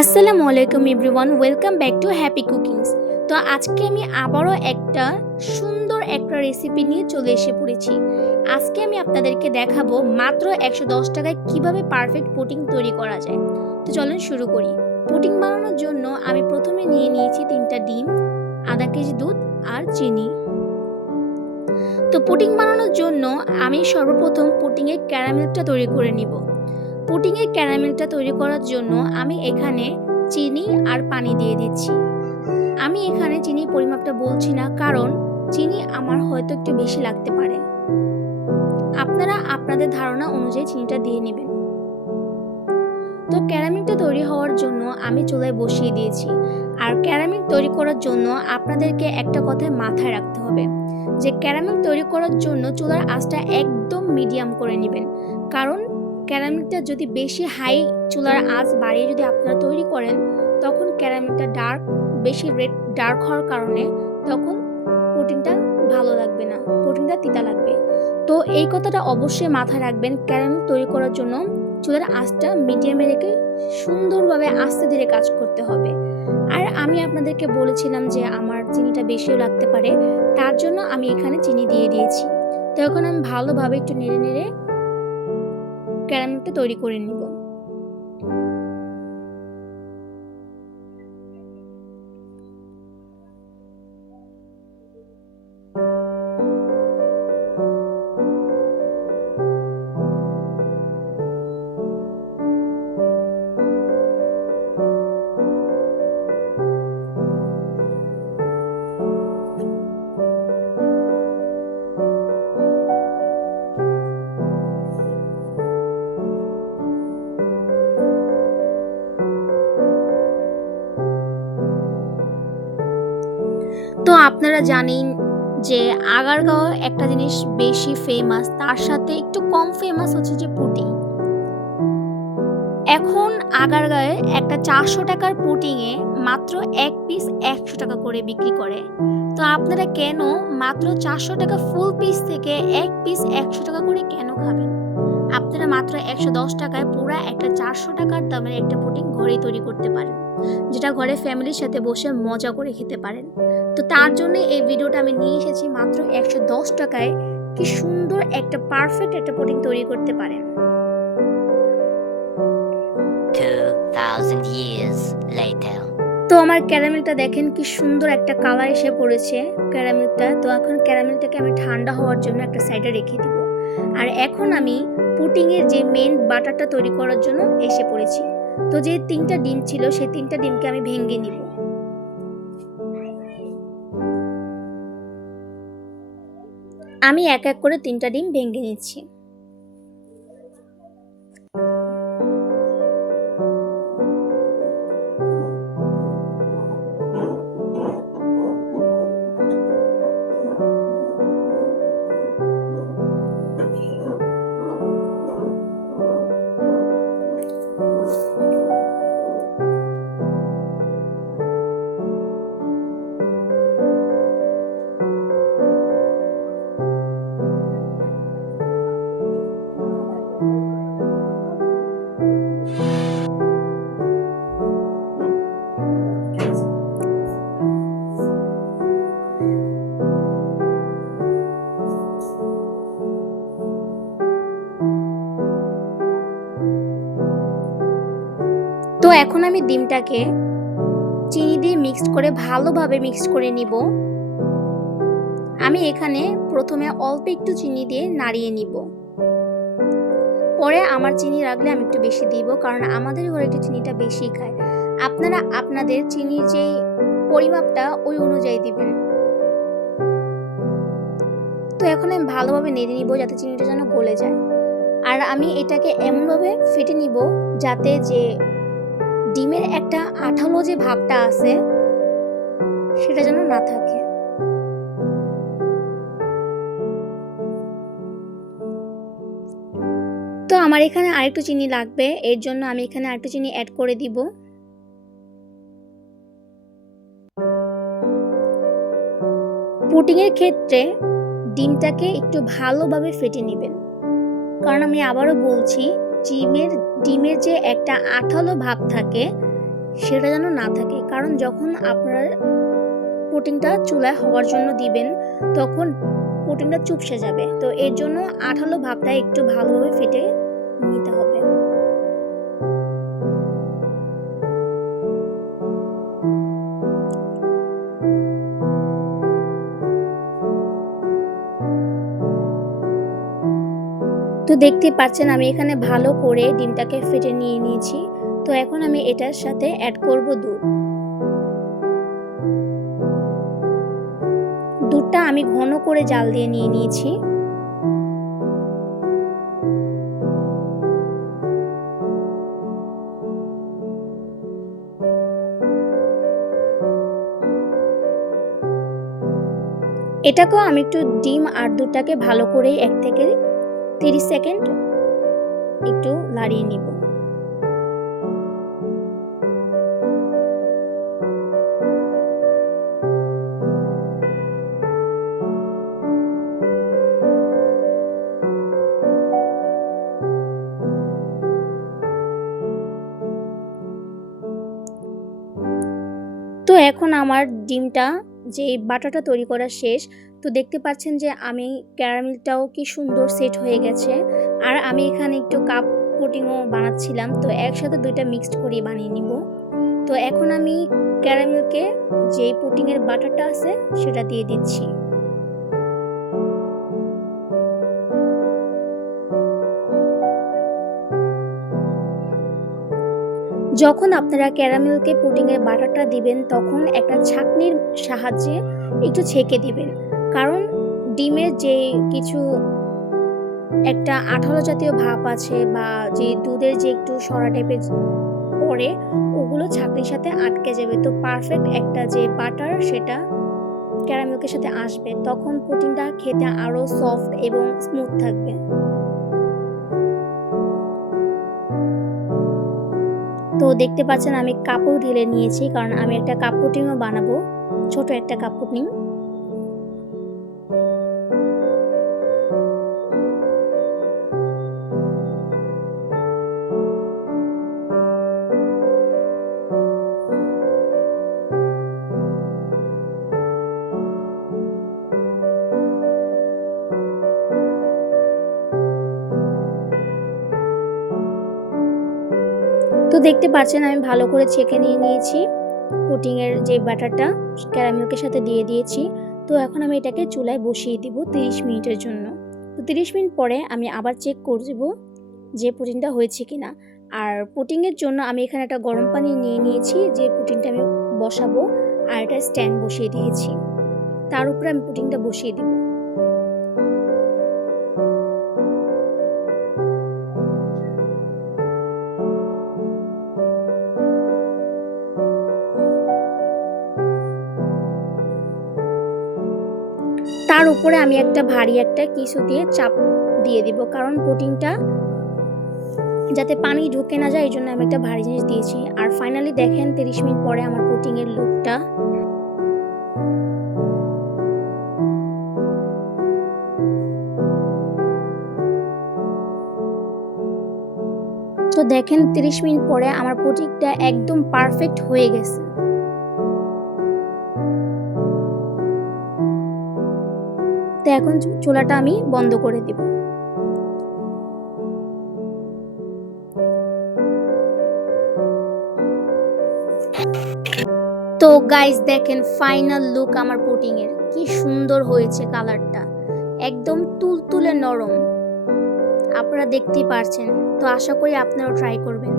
আসসালামু আলাইকুম everyone, welcome back to happy cookings. তো আজকে আমি আবারও একটা সুন্দর একটা রেসিপি নিয়ে চলে এসে পড়েছি। আজকে আমি আপনাদেরকে দেখাবো মাত্র 110 টাকায় কিভাবে পারফেক্ট পুডিং তৈরি করা যায়। তো চলুন শুরু করি। পুডিং বানানোর জন্য আমি প্রথমে নিয়ে নিয়েছি 3টা ডিম, আধা কেজি দুধ আর চিনি। তো পুডিং বানানোর জন্য আমি সর্বপ্রথম পুডিংয়ের ক্যারামেলটা তৈরি করে নিব। পুডিংয়ের ক্যারামেলটা তৈরি করার জন্য আমি এখানে চিনি আর পানি দিয়ে দিচ্ছি। আমি এখানে চিনির পরিমাপটা বলছি না, কারণ চিনি আমার হয়তো একটু বেশি লাগতে পারে। আপনারা আপনাদের ধারণা অনুযায়ী চিনিটা দিয়ে নেবেন। তো ক্যারামেলটা তৈরি হওয়ার জন্য আমি চুলায় বসিয়ে দিয়েছি। আর ক্যারামেল তৈরি করার জন্য আপনাদেরকে একটা কথায় মাথায় রাখতে হবে যে ক্যারামেল তৈরি করার জন্য চুলার আঁচটা একদম মিডিয়াম করে নেবেন। কারণ ক্যারামেলটা যদি বেশি হাই চুলার আঁচ বাড়িয়ে যদি আপনারা তৈরি করেন, তখন ক্যারামেলটা বেশি রেড ডার্ক হওয়ার কারণে তখন পুডিংটা ভালো লাগবে না, পুডিংটা তিতা লাগবে। তো এই কথাটা অবশ্যই মাথায় রাখবেন। ক্যারামেল তৈরি করার জন্য চুলার আঁচটা মিডিয়ামে রেখে সুন্দরভাবে আস্তে ধীরে কাজ করতে হবে। আর আমি আপনাদেরকে বলেছিলাম যে আমার চিনিটা বেশিও লাগতে পারে, তার জন্য আমি এখানে চিনি দিয়ে দিয়েছি। তো এখন আমি ভালোভাবে একটু নেড়ে নেড়ে ক্যারামেলটা তৈরি করে নিব। তো আপনারা জানেন যে আগারগাঁও একটা জিনিস বেশি ফেমাস, তার সাথে একটু কম ফেমাস হচ্ছে যে পুডিং। এখন আগারগাঁয়ে একটা 400 টাকার পুডিংয়ে মাত্র এক পিস 100 টাকা করে বিক্রি করে। তো আপনারা কেন মাত্র 400 টাকা ফুল পিস থেকে এক পিস 100 টাকা করে কেন খাবেন? আপনারা মাত্র 110 টাকায় পুরা একটা 400 টাকার দামের একটা পুডিং ঘরেই তৈরি করতে পারেন, যেটা ঘরে ফ্যামিলির সাথে বসে মজা করে খেতে পারেন। তো তার জন্য এই ভিডিওটা আমি নিয়ে এসেছি মাত্র 110 টাকায় কি সুন্দর একটা পারফেক্ট একটা পুডিং তৈরি করতে পারেন। 2000 years later. তো আমার ক্যারামেলটা দেখেন কি সুন্দর একটা কালার এসে পড়েছে ক্যারামেলটা। তো এখন ক্যারামেলটাকে আমি ঠান্ডা হওয়ার জন্য একটা সাইডে রেখে দিব। আর এখন আমি পুডিংয়ের যে মেন বাটারটা তৈরি করার জন্য এসে পড়েছি। তো যে 3টা ডিম ছিল, সেই 3টা ডিমকে আমি ভেঙে নিব। আমি এক এক করে 3টা ডিম ভেঙে নিচ্ছি। তো এখন আমি ডিমটাকে চিনি দিয়ে ভালোভাবে মিক্সড করে নিব। আমি এখানে প্রথমে অল্প একটু চিনি দিয়ে নাড়িয়ে নিব। পরে আমার চিনি রাখলে আমি একটু বেশি দিব, কারণ আমাদের ঘরে একটু চিনিটা বেশি খায়। আপনারা আপনাদের চিনির যে পরিমাপটা ওই অনুযায়ী দিবেন। তো এখন আমি ভালোভাবে নেড়ে নিব যাতে চিনিটা যেন গলে যায়। আর আমি এটাকে এমনভাবে ফেটে নিব যাতে যে ডিমের একটা আঠালো যে ভাবটা আছে সেটা যেন না থাকে। তো আমার এখানে আরেকটু চিনি লাগবে, এর জন্য আমি এখানে আরেকটু চিনি অ্যাড করে দিব। পুডিংয়ের ক্ষেত্রে ডিমটাকে একটু ভালোভাবে ফেটে নেবেন, কারণ আমি আবারও বলছি ডিমের যে একটা আঠালো ভাব থাকে সেটা যেন না থাকে, কারণ যখন আপনারা পুডিংটা চুলায় হওয়ার জন্য দিবেন তখন পুডিংটা চুপসে যাবে। তো এর জন্য আঠালো ভাবটা একটু ভালোভাবে ফেটে নিতে হবে। তো দেখতে পাচ্ছেন আমি এখানে ভালো করে ডিমটাকে ফেটে নিয়ে নিয়েছি। তো এখন আমি এটার সাথে অ্যাড করব দুধ। দুধটা আমি ঘন করে জাল দিয়ে নিয়ে নিয়েছি। এটাকেও আমি একটু ডিম আর দুধটাকে ভালো করে 1 থেকে 30 সেকেন্ড একটু নাড়িয়ে নিব। তো এখন আমার ডিমটা যে বাটারটা তৈরি করা শেষ। তো দেখতে পাচ্ছেন যে আমি ক্যারামেলটাও কি সুন্দর সেট হয়ে গেছে। আর আমি এখানে একটু কাপ পুডিংও বানাচ্ছিলাম, তো একসাথে দুইটা মিক্সড করে বানিয়ে নিব। তো এখন আমি ক্যারামেলকে যে পুডিংয়ের বাটারটা আছে সেটা দিয়ে দিচ্ছি। যখন আপনারা ক্যারামেলকে পুডিংয়ের বাটারটা দিবেন তখন একটা ছাঁকনির সাহায্যে একটু ছেঁকে দিবেন, কারণ ডিমের যে কিছু একটা আঠালো জাতীয় ভাব আছে বা যে দুধের যে একটু সরা টাইপের পড়ে ওগুলো ছাঁকনির সাথে আটকে যাবে। তো পারফেক্ট একটা যে বাটার সেটা ক্যারামেলের সাথে আসবে, তখন পুডিংটা খেতে আরো সফট এবং স্মুথ থাকবে। তো দেখতে পাচ্ছেন আমি কাপও ঢেলে নিয়েছি, কারণ আমি একটা কাপ পুডিংও বানাবো, ছোট একটা কাপ পুডিং। তো দেখতে পাচ্ছেন আমি ভালো করে ছেঁকে নিয়ে নিয়েছি পুডিংয়ের যে ব্যাটারটা, ক্যারামেলের সাথে দিয়ে দিয়েছি। তো এখন আমি এটাকে চুলায় বসিয়ে দিব 30 মিনিটের জন্য। তো 30 মিনিট পরে আমি আবার চেক করে দেব যে পুডিংটা হয়েছে কিনা। আর পুডিংয়ের জন্য আমি এখানে একটা গরম পানি নিয়ে নিয়েছি, যে পুডিংটা আমি বসাবো, আর একটা স্ট্যান্ড বসিয়ে দিয়েছি, তার উপরে আমি পুডিংটা বসিয়ে দিব। তার উপরে আমি একটা ভারী একটা কিছু দিয়ে চাপ দিয়ে দিব, কারণ পুডিংটা যাতে পানি ঢুকে না যায় এই জন্য আমি একটা ভারী জিনিস দিয়েছি। আর ফাইনালি দেখেন 30 মিনিট পরে আমার পুডিংয়ের লুকটা। তো দেখেন 30 মিনিট পরে আমার পুডিংটা একদম পারফেক্ট হয়ে গেছে। তো এখন চুলাটা আমি বন্ধ করে দিব। তো গাইস দেখেন ফাইনাল লুক আমার পুডিংয়ের, কি সুন্দর হয়েছে কালারটা, একদম তুলতুলে নরম, আপনারা দেখতেই পারছেন। তো আশা করি আপনারাও ট্রাই করবেন।